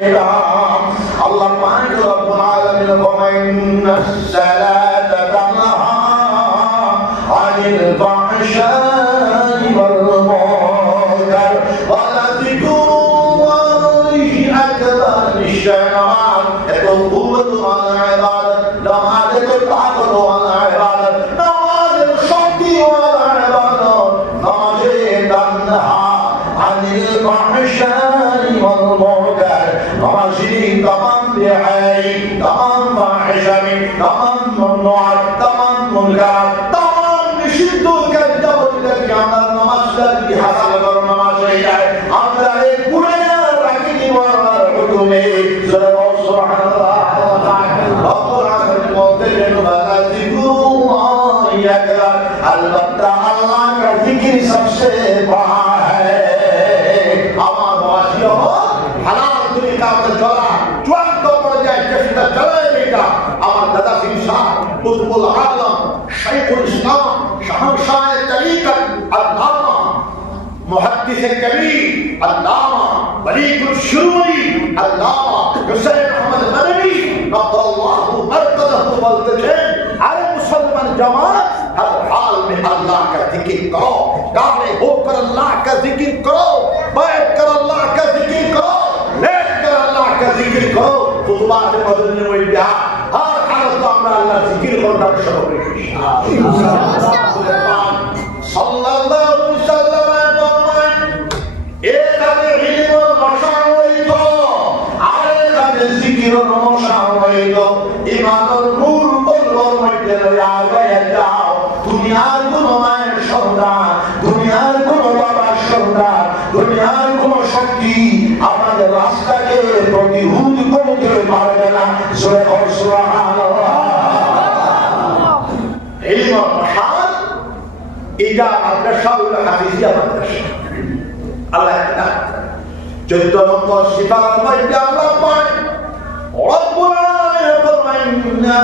আল্লাহ পাক রব্বুল আলামিন বলেন সালাতা তানহা আনিল ফাহশাই ওয়াল মুনকার ওয়া লাযিকরুল্লাহি আকবার নিশ্চয় এত কুওয়াত ওয়াল ইবাদত নামাজের তাকত ওয়াল ইবাদত নামাজের শক্তি ওয়াল ইবাদত নামাজের তানহা আনিল ফাহশাই ওয়াল মুনকার নামাজি तमाम बेहाई तमाम फाहिशामी तमाम ममनुआत तमाम मुनकार तमाम निषिद्ध কার্যবলীকে আমরা নামাজটা কি হাসিল করব নামাজ হয়ে যায় আমরা এই গুনাহ রাখিনি ওয়ার হুকুমে সুবহানাল্লাহ রব্বুল আলামিন বলতেন ওয়ালা যিকুরুল্লাহি আকবার अलबत्ता अल्लाह का जिक्र सबसे बड़ा है আমার ওয়াসিও হালাল তরিকা মতে চলা চূড়ান্ত পর্যায়ে চেষ্টা চালায় এটা আমার দাদা সিং শাহ কুতুবুল আলম শাইখুল ইসলাম শাহনশাহ তরিকত আল্লামা মুহাদ্দিস কবীর আল্লামা বলিকুল শুরুই আল্লামা হুসাইন আহমদ মাদানী রাদিয়াল্লাহু মারকাদাহু বলতেছেন আরে মুসলমান জামাত हर हाल में अल्लाह का जिक्र करो गाने होकर अल्लाह का जिक्र करो बैठ कर अल्लाह का जिक्र करो लेट कर अल्लाह का जिक्र करो खुतबा से बदलने में क्या हर हालत में আমরা আল্লাহ জিকির করতে শুরু করি সাল্লাল্লাহু সাল্লাম এটাতে ইলম মশাওয়াইত আর এটাতে জিকির মশাওয়াইত ঈমানের নূর বলর মধ্যে আগায় যাও দুনিয়ার কোন মায়ের সন্তান দুনিয়ার কোন বাবার সন্তান দুনিয়ার কোন শক্তি আমাদের রাস্তাকে প্রতিরোধ করতে পারবে না সুবহানাল্লাহ এই মহান ইজা মাদ্রাসাউল হাফিজিয়া মাদ্রাসা আল্লাহ তাআলা 14 নম্বর সিফাত মধ্যে আল্লাহ পাক রব্বুল আলামিন ফরমাইনা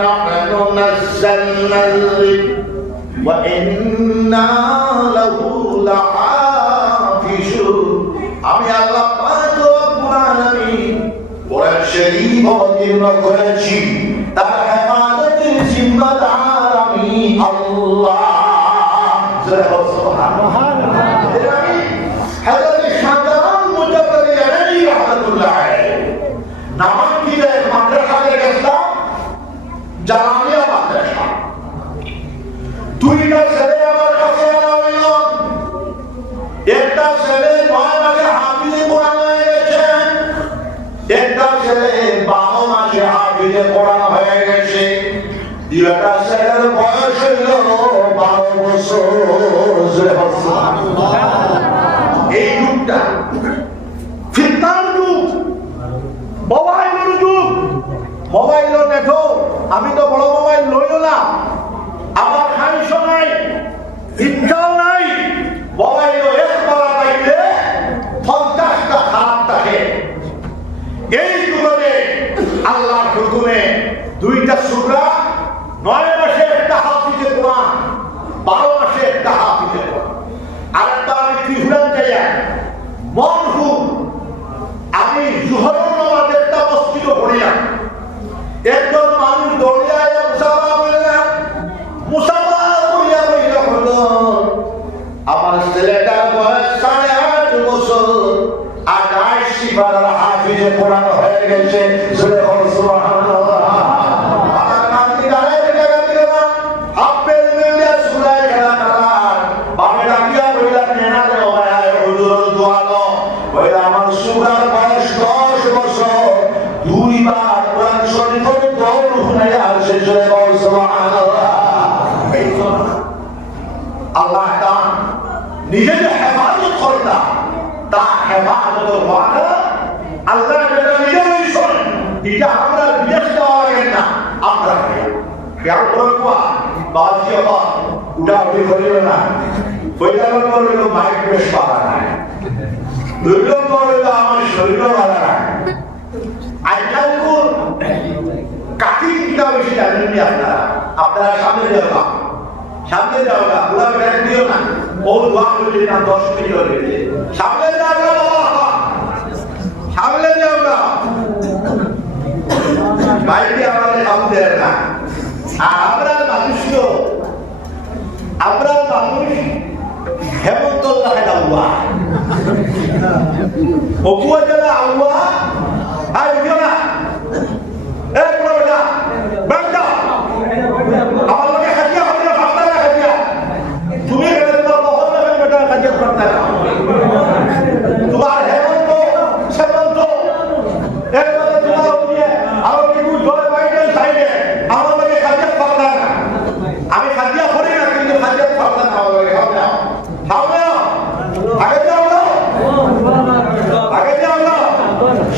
নাহনু নাযালনা যিকর ওয়া ইন্না লাহু লাহাফিজুন আমি আল্লাহ পাক রব্বুল আলামিন কোরআন শরীফ অবতীর্ণ করেছি তার হেফাজতের জিম্মাদার আমি আল্লাহ সুবহানাল্লাহ হযরত শাহজালাল মুজাদ্দিদ আলাইহি রাহমাতুল্লাহ নামাঙ্কিত মাদ্রাসা গেছিলাম জামিয়া মাদ্রাসা দুইটা ছেলে আমার কাছে আইল একটা ছেলে 9 মাসে হাফিজে কোরআন হয়ে গেছে একটা ছেলে 12 মাসে হাফিজে কোরআন হয়ে গেছে দুইটা ছেলের বয়স হইল 12 বছর সুবহানাল্লাহ এই যুগটা ফিতনার যুগ মোবাইলের যুগ মোবাইল দেখো আমি তো বড় মোবাইল লইও না আমার খাইছো নাই ইচ্ছাও নাই মোবাইল একবার পাইলে 50টা খারাপ থাকে এই যুগে আল্লাহর হুকুমে দুইটা সূরা 9 মাসে একটা হাফিজে কোরআন 12 মাসে একটা হাফিজে কোরআন আরেকটা আমি কি ভুলান যাই মনহুম আমি জোহরের নামাজ একটা মসজিদে পড়িলাম একজন মানুষ দৌড়ে আয়া মুসাফা বললেন মুসাফা করিয়া বইল হলো আমার ছেলেটার বয়স 8.5 বছর 28 সিফার হাফিজে কোরআন হয়ে গেছে সুবহানাল্লাহ আমার নাতি গায়ে জায়গা দিল না আপেল মিলিয়া সুরায় খেলা করার বাপে ডাকিয়া বইলা নেনা রে ওয়া হুজুর দোয়ালো বইলা আমার সুরার বয়স 10 বছর দুইবার কোরআন শরীফের দৌড় শুনাইয়া আসে সুবহানাল্লাহ আল্লাহ তাআলা নিজে যে হেফাজত করতা তা হেফাজতের ওয়াদা আল্লাহ যেটা নিজেই শোন এটা আমরা বিদেশ যাওয়ার না আমরা খেয়াল করবো বাজিয়া উঠা উঠি করিল না পয়লার করল মাইক বেশ পারা নাই দুই নম্বর হইল আমার শরীরও ভালো নাই আজকাল কাঠি কিনা বেশি জানেননি আপনারা সামনে যাওয়া পুরা ব্যাগ দিও না ও দোয়া করলে না 10 মিনিট হয়ে সামনে যাও সামনে যাও বাইরে আমাদের আমাদের না আর আমরা মানুষ তো আমরা মানুষ হেমন্তল্লাহ আল্লাহ ওকুয়া জেলা আল্লাহ আর না এই বড় বেটা বেটা আমার লগে খাজিয়া হবে না ফাটা না খাজিয়া তুমি এখানে তোমার বহন না বেটা খাজিয়া ফাটা না তোমার হেমন্ত সেমন্ত এরপরে তোমার ওদিকে আরো কিছু জয় বাইডেন সাইডে আমার লগে খাজিয়া ফাটা না আমি খাজিয়া করি না কিন্তু খাজিয়া ফাটা না আমার লগে হবে না হবে না আগে যাও না আগে যাও না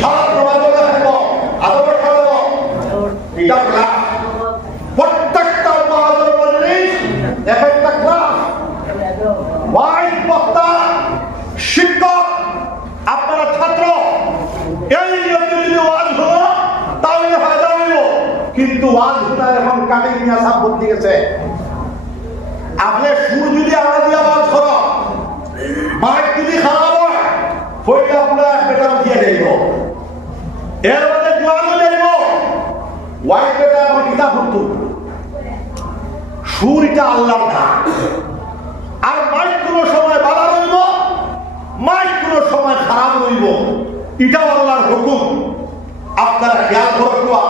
সারা তোমার লগে থাকবো আদর করবো এটা ক্লাস প্রত্যেকটা মহাজন মজলিস একটা ক্লাস ওয়াইজ বক্তা শিক্ষক আপনারা ছাত্র এই নিয়মে যদি ওয়াজ হলো তাহলে ফায়দা হইব কিন্তু ওয়াজ শোনা এখন কাটে নিয়ে সাপ ভর্তি গেছে আপনি সুর যদি আনা দিয়ে ওয়াজ করো মাইক যদি খারাপ হয় হইলে আপনার বেটা উঠিয়ে যাইব এর মধ্যে জোয়ানো যাইব ওয়াইজ বেটা এখন কিতাব পড়তো সুর এটা আল্লাহর দান আর মাইক কোনো সময় বাধা রইব মাইক কোনো সময় খারাপ রইব এটাও আল্লাহর হুকুম আপনারা খেয়াল করবা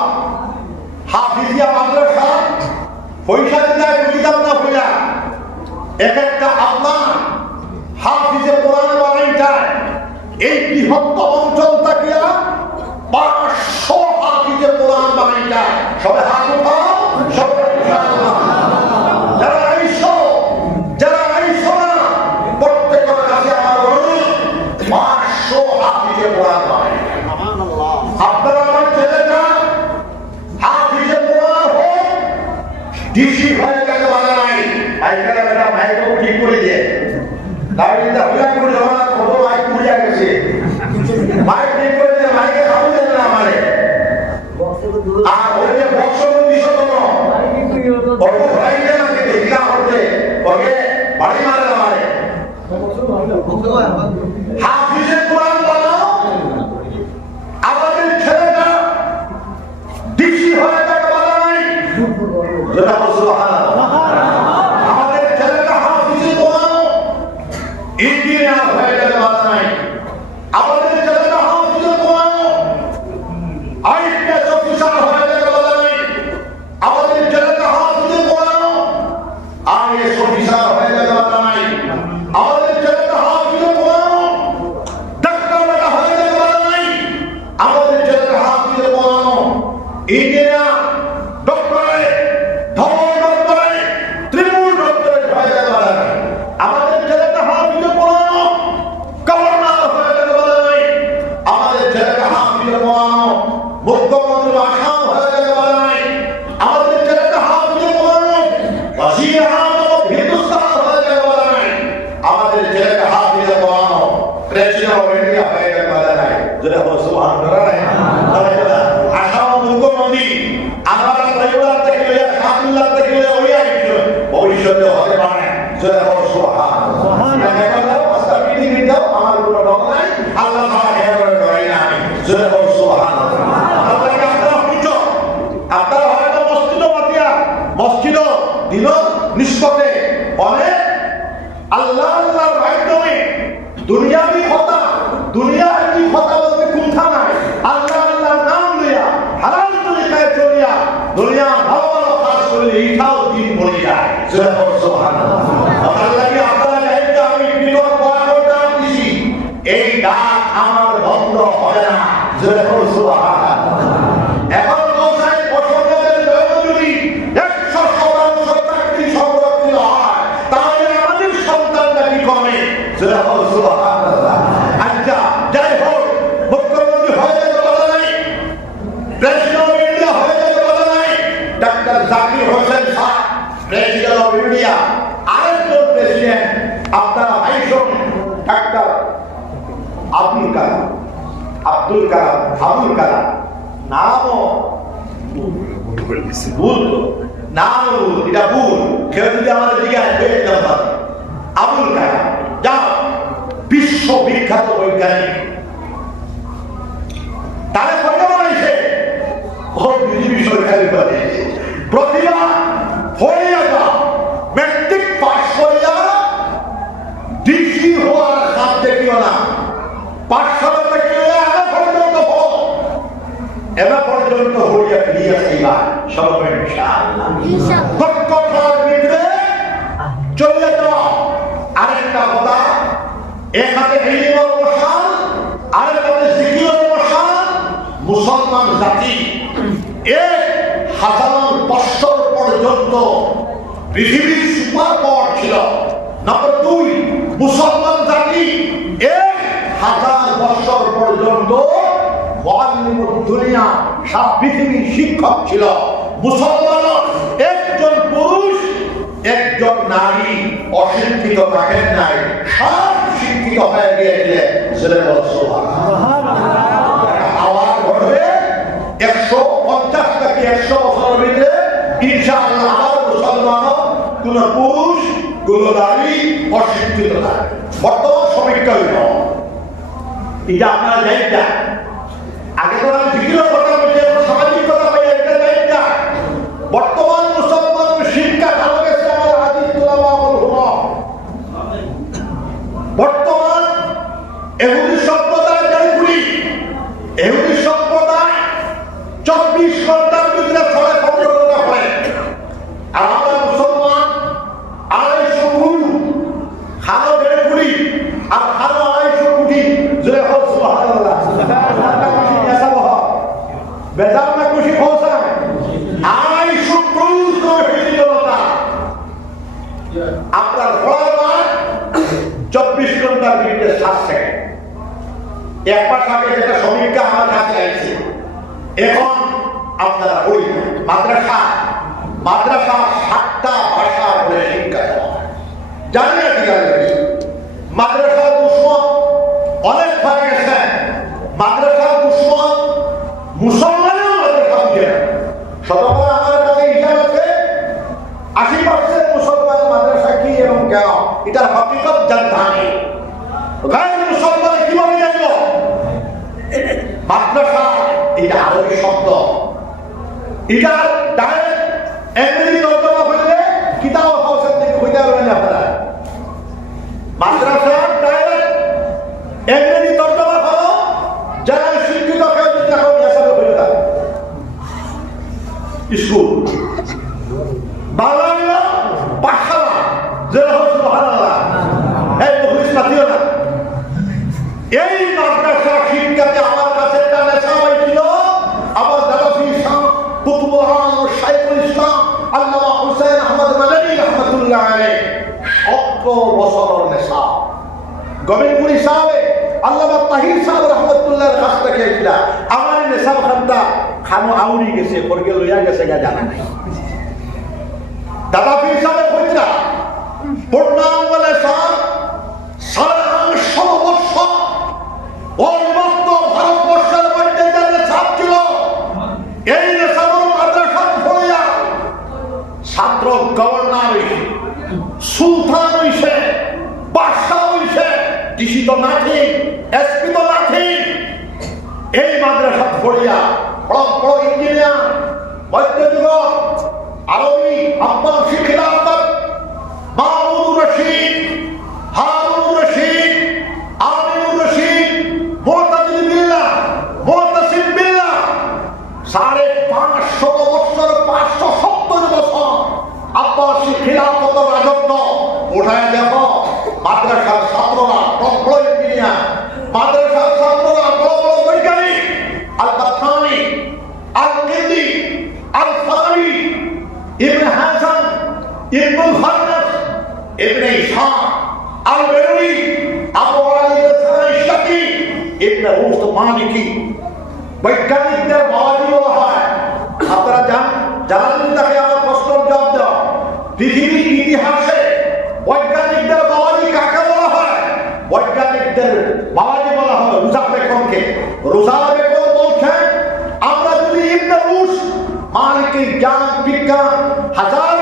হাফিজিয়া মাদ্রাসা পয়সা দিলে কিতাব না হইয়া এক একটা আপনার হাফিজে কোরআন বানাইটা এই বৃহত্তম অঞ্চল থাকিয়া 500 হাফিজে কোরআন বানাইটা সবে হাত উঠাও সবে ইনশাআল্লাহ যারা আইসো না প্রত্যেকের কাছে আমার অনুরোধ 500 হাফিজে কোরআন বানাই সুবহানাল্লাহ আপনারা আমার ছেলেটা হাফিজে কোরআন হোক ডিসি হয়ে গেলে বাধা নাই আইকারা বেটা ভাইকে ঠিক করে দিয়ে দাঁড়িয়ে হুলা করে জমানা কত ভাই পুড়িয়া গেছে ভাই ঠিক করে দিয়ে ভাইকে খাবো দেন না আমারে আর ওই যে বক্সবন্দি শতন ওকে ভাইকে নাকি দেখা হচ্ছে ওকে বাড়ি মারে আমারে হাফিজে কোরআন বানাও আমাদের ছেলেটা ডিসি হয়ে যাবে বাধা নাই যেটা সুবহানাল্লাহ আমাদের ছেলেটা হাফিজে কোরআন ইঞ্জিনিয়ার হয়ে যাবে বাধা নাই আমাদের ছেলেটা হাফিজে কোরআন আইপিএস অফিসার হয়ে যাবে বাধা নাই আমাদের ছেলেটা হাফিজে কোরআন আইএস অফিসার হয়ে যাবে বাধা নাই আমাদের ছেলেটা হাফিজে কোরআন ডাক্তার বেটা হয়ে যাবে বাধা নাই আমাদের ছেলেটা হাফিজে কোরআন ইঞ্জিনিয়ার ডক্টরেট ধর্ম ডক্টরেট ত্রিমূল ডক্টরেট হয়ে যাবে বাধা নাই আমাদের ছেলেটা হাফিজে কোরআন গভর্নর হয়ে যাবে বাধা নাই আমাদের ছেলেটা হাফিজে কোরআন মুখ্যমন্ত্রী আসাম হয়ে যাবে বাধা নাই আমাদের ছেলেটা হাফিজে কোরআন ওয়াজির আযম হিন্দুস্তান হয়ে যাবে বাধা নাই আমাদের ছেলেটা হাফিজে কোরআন প্রেসিডেন্ট অফ ইন্ডিয়া হয়ে যাবে বাধা নাই যেটা হলো সুবহানাল্লাহ আসাম মুখ্যমন্ত্রী আমরা পরিবার থেকে লইয়া সামুল্লাহ থেকে লইয়া ওই আইছো ভবিষ্যতে হতে পারে যেটা হলো সুবহানাল্লাহ সুবহানাল্লাহ অস্তাবিদি দাও আমার কোনো ডর নাই আল্লাহ তাআলা হেরে ডরাই না যেটা হলো সুবহানাল্লাহ আপনারা হয়তো মসজিদও বাতিয়া মসজিদ দিন নিষ্পতে অনেক আল্লাহ আল্লাহর মাধ্যমে দুনিয়াবি কথা দুনিয়াবি কথা বলতে কুণ্ঠা নাই আল্লাহ আল্লাহর নাম লইয়া হালাল তরিকায় চলিয়া দুনিয়া ভালো ভালো কাজ করলে এইটাও দিন বলে যায় যেটা হলো সুবহানাল্লাহ আল্লাহ কি আপনারা জানেন যে আমি বিগত কয়েকটা দিছি এই ডাক আমার বন্ধ হয় না যেটা হলো সুবহানাল্লাহ এখন কোথায় পছন্দের জয়মজুরি 100% চাকরি সংরক্ষিত হয় তাহলে আমাদের সন্তানরা কি করে যেটা হলো সুবহানাল্লাহ আচ্ছা যাই হোক মুখ্যমন্ত্রী হয়ে যাবে বলা নাই প্রেসিডেন্ট অফ ইন্ডিয়া হয়ে যাবে বলা নাই doctor Zakir Hossain Shah president of India আরেকজন প্রেসিডেন্ট আপনারা ভাইসন ডাক্তার আব্দুল কালাম নামও ভুল নাম এটা ভুল কেউ যদি আমাদের দিকে আসবে আবুল কালাম যা বিশ্ববিখ্যাত বৈজ্ঞানিক তারা কত বানাইছে ও পৃথিবীর প্রতিভা হইয়া যাও, ম্যাট্রিক পাস করিয়া ডিসি হওয়ার হাত দেখিও না। পাঠশালা থেকে এমএ পর্যন্ত হোক, এমএ পর্যন্ত হইয়া ফিরিয়া যাইবা সবাই ইনশাআল্লাহ। দক্ষতার ভিতরে চলে যাও। আরেকটা কথা, এখানে ইলমের মশাল, আরেকটা জিকিরের মশাল। মুসলমান জাতি 1000 বছর পর্যন্ত পৃথিবীর সুপার পাওয়ার ছিল। নম্বর 2, মুসলমান জাতি 1000 বছর পর্যন্ত দুনিয়া সব পৃথিবীর শিক্ষক ছিল। মুসলমান একজন পুরুষ একজন নারী অশিক্ষিত থাকেন নাই, সব শিক্ষিত হয়ে গিয়েছে। আওয়াজ ঘটবে 150 থেকে 100 বছরের ভিতরে ইনশাআল্লাহ মুসলমান কোন পুরুষ কোন নারী অশিক্ষিত থাকে। বর্তমান সমীক্ষা হইল এটা আপনার দায়িত্ব। আগে তো আমি জিকিরের কথা বলছি, সামাজিক কথা বলি, এটা দায়িত্ব। বর্তমান মুসলমান শিক্ষা ভালো গেছে আমার আজিজুল্লাহ বর্তমান এহুদি সম্প্রদায় জয়পুরি, এহুদি সম্প্রদায় 24 ঘন্টার ভিতরে 15 ঘন্টা হয়। আর আমরা মুসলমান 250 গুরু খানো জয়পুরি আর খানো 250 কোটি জয় হোক সুবহানাল্লাহ। বেজার না খুশি পৌঁছায় 250 ক্রুজ জনতা আপনার ঘোড়ার 24 ঘন্টার ভিতরে 7 সেকেন্ড। এক মাস আগে যেটা সমীক্ষা আমার কাছে আছে, এখন আপনারা ওই মাদ্রাসা 7টা ভাষা বলে শিক্ষা দেওয়া হয়। জানি না কি জানি মাদ্রাসার দুশ্মন অনেক হয়ে গেছে। মাদ্রাসার দুশ্মন মুসলমানেও মাদ্রাসা দিয়ে শতকরা আমার কাছে হিসাব আছে 80% মুসলমান মাদ্রাসা কি এবং কেন এটার হকিকত জানতে হবে। গায়ের মুসলমান কিভাবে জানলো? মাদ্রাসা এটা আরবি শব্দ, এটার ডাইরেক্ট ইংরেজি তর্জমা হইলে কিতাব হাউসের থেকে হইতে পারবেন আপনারা। মাদ্রাসার ডাইরেক্ট ইংরেজি তর্জমা করো, যারা শিক্ষিত কেউ যদি এখন এসব হয়ে থাকে স্কুল বাংলা পাঠশালা যারা হোক সুবহানাল্লাহ। এই মুখলিস মাতিও না। এই মাদ্রাসা শিক্ষাতে আমার কাছে একটা নেশা হয়েছিল। আমার দাদা পীর সাহেব কুতুবুল আলম শাইখুল ইসলাম আল্লামা হুসাইন আহমদ মাদানী রাহমাতুল্লাহ আলাইহি 17 বছরের নেশা। গোবিন্দপুরি সাহেব আল্লামা তাহির সাহেব রাহমাতুল্লাহর কাছ থেকে এসেছিল। আমার নেশা খান্তা খানো আউরি গেছে, পড়কে লইয়া গেছে গা জানা নাই। দাদা পীর সাহেব কইরা পূর্ণাঙ্গ নেশা 950 বছর উন্মুক্ত ভারতবর্ষের মধ্যে যে নেশা ছিল, এই নেশার মাদ্রাসা পড়িয়া ছাত্র গভর্নর হইছে, সুলতান হইছে, বাদশাহ হইছে, ডিসি তো না ঠিক, এসপি তো না ঠিক। এই মাদ্রাসা পড়িয়া বড় বড় ইঞ্জিনিয়ার, মধ্যযুগ আরবি আব্বাসী খিলাফত, মামুনুর রশিদ, হারুনুর রশিদ, আমিনুর রশিদ, মুতাজিল বিল্লাহ, মুতাসিম বিল্লাহ 550 বছর 570 বছর আব্বাসী খিলাফত রাজত্ব। ওঠায় দেখো মাদ্রাসার ছাত্ররা বড় বড় ইঞ্জিনিয়ার, মাদ্রাসার ছাত্ররা বড় বড় বৈজ্ঞানিক, আল বাথানি, আল কিন্দি, আল ফারি, ইবনে হাসান, ইবনুল ফারনাস, ইবনে ইসহাক, আল বেরুনি, আবু আলী আল-শাকি, ইবনে রুশদ মালিকি। বৈজ্ঞানিকদের বাওয়াজি বলা হয়। আপনারা জানেন তাকে আমার প্রশ্নের জবাব দাও। পৃথিবীর ইতিহাসে বৈজ্ঞানিকদের বাওয়াজি কাকে বলা হয়? বৈজ্ঞানিকদের বাওয়াজি বলা হয় রোজা বেগমকে। রোজা বেগম বলছেন আমরা যদি ইবনে রুশদ মালিকি জ্ঞান বিজ্ঞান 1000